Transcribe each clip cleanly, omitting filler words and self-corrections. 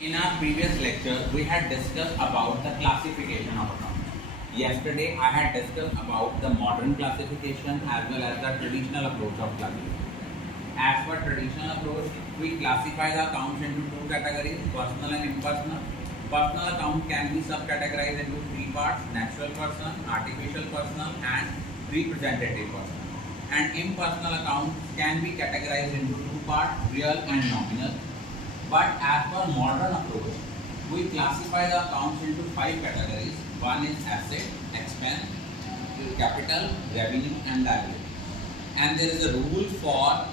In our previous lecture, we had discussed about the classification of accounts. Yesterday, I had discussed about the modern classification as well as the traditional approach of classification. As per traditional approach, we classify the accounts into two categories, personal and impersonal. Personal account can be subcategorized into three parts: natural person, artificial personal, and representative personal. And impersonal accounts can be categorized into two parts, real and nominal. But as per modern approach, we classify the accounts into five categories. One is asset, expense, capital, revenue, and liability. And there is a rule for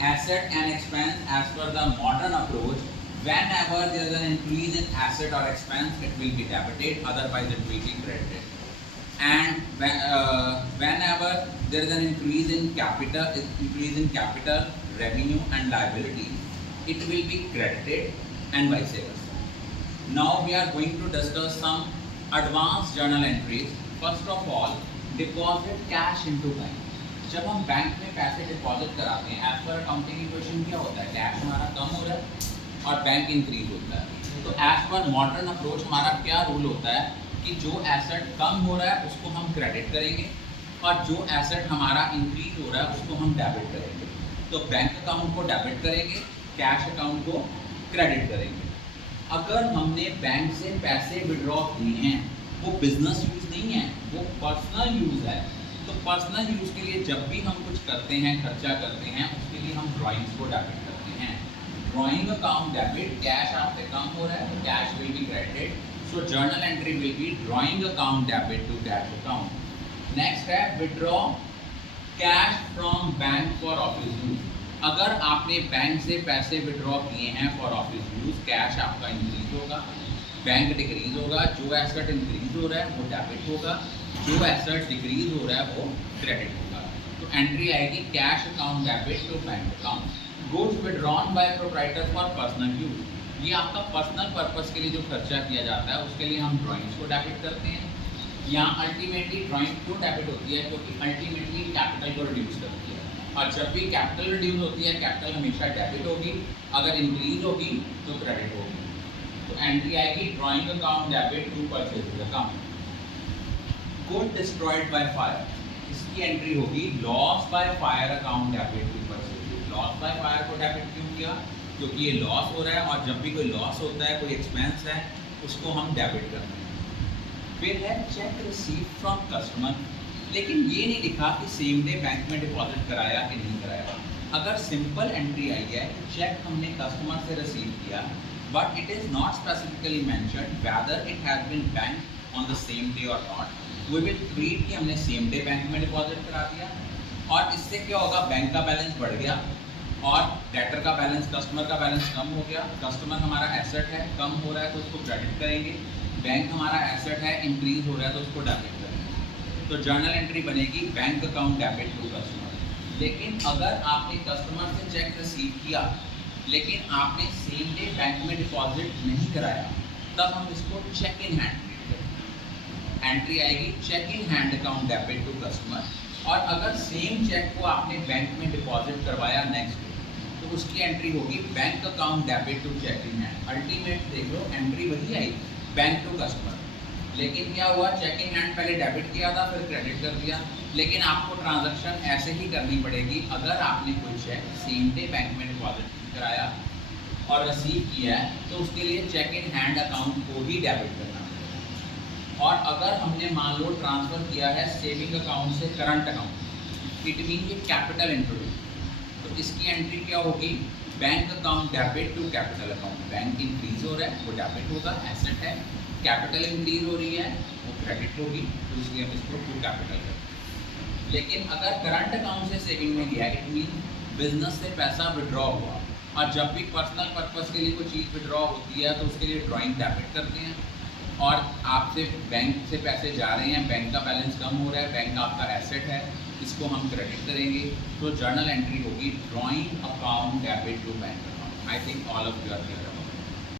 asset and expense as per the modern approach. Whenever there is an increase in asset or expense, it will be debited, otherwise it will be credited. And whenever there is an increase in capital, revenue, and liability, it will be credited, and vice versa. Now we are going to discuss some advanced journal entries. First of all, deposit cash into bank. जब हम bank में पैसे deposit कराते हैं, as per accounting equation क्या होता है, cash हमारा कम हो रहा है और बैंक इंक्रीज होता है। तो एज पर मॉडर्न अप्रोच हमारा क्या रूल होता है कि जो एसेट कम हो रहा है उसको हम क्रेडिट करेंगे और जो एसेट हमारा इंक्रीज हो रहा है उसको हम डेबिट करेंगे। तो बैंक अकाउंट को डेबिट करेंगे, कैश अकाउंट को क्रेडिट करेंगे। अगर हमने बैंक से पैसे विड्रॉ किए हैं, वो बिजनेस यूज़ नहीं है, वो पर्सनल यूज़ है। तो पर्सनल यूज़ के लिए जब भी हम कुछ करते हैं, खर्चा करते हैं, उसके लिए हम ड्राइंग्स को डेबिट करते हैं। ड्राइंग अकाउंट डेबिट, कैश आपसे कम हो रहा है तो cash will be credited, so journal entry will be drawing account debit to cash account. Next है withdraw cash from bank for office use. अगर आपने बैंक से पैसे विड्रॉ किए हैं फॉर ऑफिस यूज, कैश आपका इंक्रीज होगा, बैंक डिक्रीज होगा। जो एसेट इंक्रीज हो रहा है वो डेबिट होगा, जो एसेट डिक्रीज हो रहा है वो क्रेडिट होगा। तो एंट्री आएगी cash account debit to bank account. Goods withdrawn by proprietor for personal use. ये आपका पर्सनल पर्पस के लिए जो खर्चा किया जाता है उसके लिए हम ड्राइंग्स को डेबिट करते हैं। यहाँ अल्टीमेटली ड्राइंग क्यों डेबिट होती है, क्योंकि अल्टीमेटली कैपिटल को रिड्यूस करती है और जब भी कैपिटल रिड्यूस होती है कैपिटल हमेशा डेबिट होगी, अगर इंक्रीज होगी तो क्रेडिट होगी। तो एंट्री आएगी drawing account debit to purchase account. Good destroyed by fire, इसकी एंट्री होगी loss by fire account debit to purchase. Loss by fire को डेबिट क्यों किया, क्योंकि ये लॉस हो रहा है और जब भी कोई लॉस होता है, कोई एक्सपेंस है, उसको हम डेबिट करते हैं। फिर है चेक रिसीव फ्रॉम कस्टमर, लेकिन ये नहीं लिखा कि सेम डे बैंक में डिपॉजिट कराया कि नहीं कराया। अगर सिंपल एंट्री आई है चेक हमने कस्टमर से रिसीव किया, but it is not specifically mentioned whether it has been bank on the same day और नॉट, वी विल ट्रीट कि हमने सेम डे बैंक में डिपॉजिट करा दिया। और इससे क्या होगा, बैंक का बैलेंस बढ़ गया और डेटर का बैलेंस, कस्टमर का बैलेंस कम हो गया। कस्टमर हमारा एसेट है, कम हो रहा है तो उसको क्रेडिट करेंगे, बैंक हमारा एसेट है, इंक्रीज हो रहा है तो उसको डेबिट करेंगे। तो जर्नल एंट्री बनेगी bank account debit to customer. लेकिन अगर आपने कस्टमर से चेक रिसीव किया लेकिन आपने सेम डे बैंक में डिपॉजिट नहीं कराया, तब हम इसको चेक इन हैंड ट्रीट करेंगे। एंट्री आएगी cheque in hand account debit to customer. और अगर सेम चेक को आपने बैंक में डिपॉजिट करवाया नेक्स्ट डे, तो उसकी एंट्री होगी bank account debit to cheque in hand. Ultimate देख लो एंट्री वही आई, बैंक टू कस्टमर। लेकिन क्या हुआ, चेक इन हैंड पहले डेबिट किया था फिर क्रेडिट कर दिया। लेकिन आपको ट्रांजैक्शन ऐसे ही करनी पड़ेगी अगर आपने कोई चेक सेम डे बैंक में डिपॉजिट कराया और रिसीव किया है तो उसके लिए चेक इन हैंड अकाउंट को ही डेबिट करना पड़ेगा। और अगर हमने मान लो ट्रांसफ़र किया है सेविंग अकाउंट से करंट अकाउंट, इट मीन ये कैपिटल इंट्रोड्यूस, तो इसकी एंट्री क्या होगी, bank account debit to capital account. Bank increase हो रहा है वो डेबिट होगा, एसेट है, कैपिटल इंक्रीज हो रही है वो क्रेडिट होगी, तो इसलिए हम इसको टू कैपिटल करते हैं। लेकिन अगर करंट अकाउंट से सेविंग में गया, इट मीन बिजनेस से पैसा विड्रॉ हुआ, और जब भी पर्सनल पर्पस के लिए कोई चीज़ विड्रॉ होती है तो उसके लिए ड्राइंग डेबिट करते हैं। और आपसे बैंक से पैसे जा रहे हैं, बैंक का बैलेंस कम हो रहा है, बैंक आपका एसेट है, इसको हम क्रेडिट करेंगे। तो जर्नल एंट्री होगी drawing account debit to bank account. I think all of you are clear.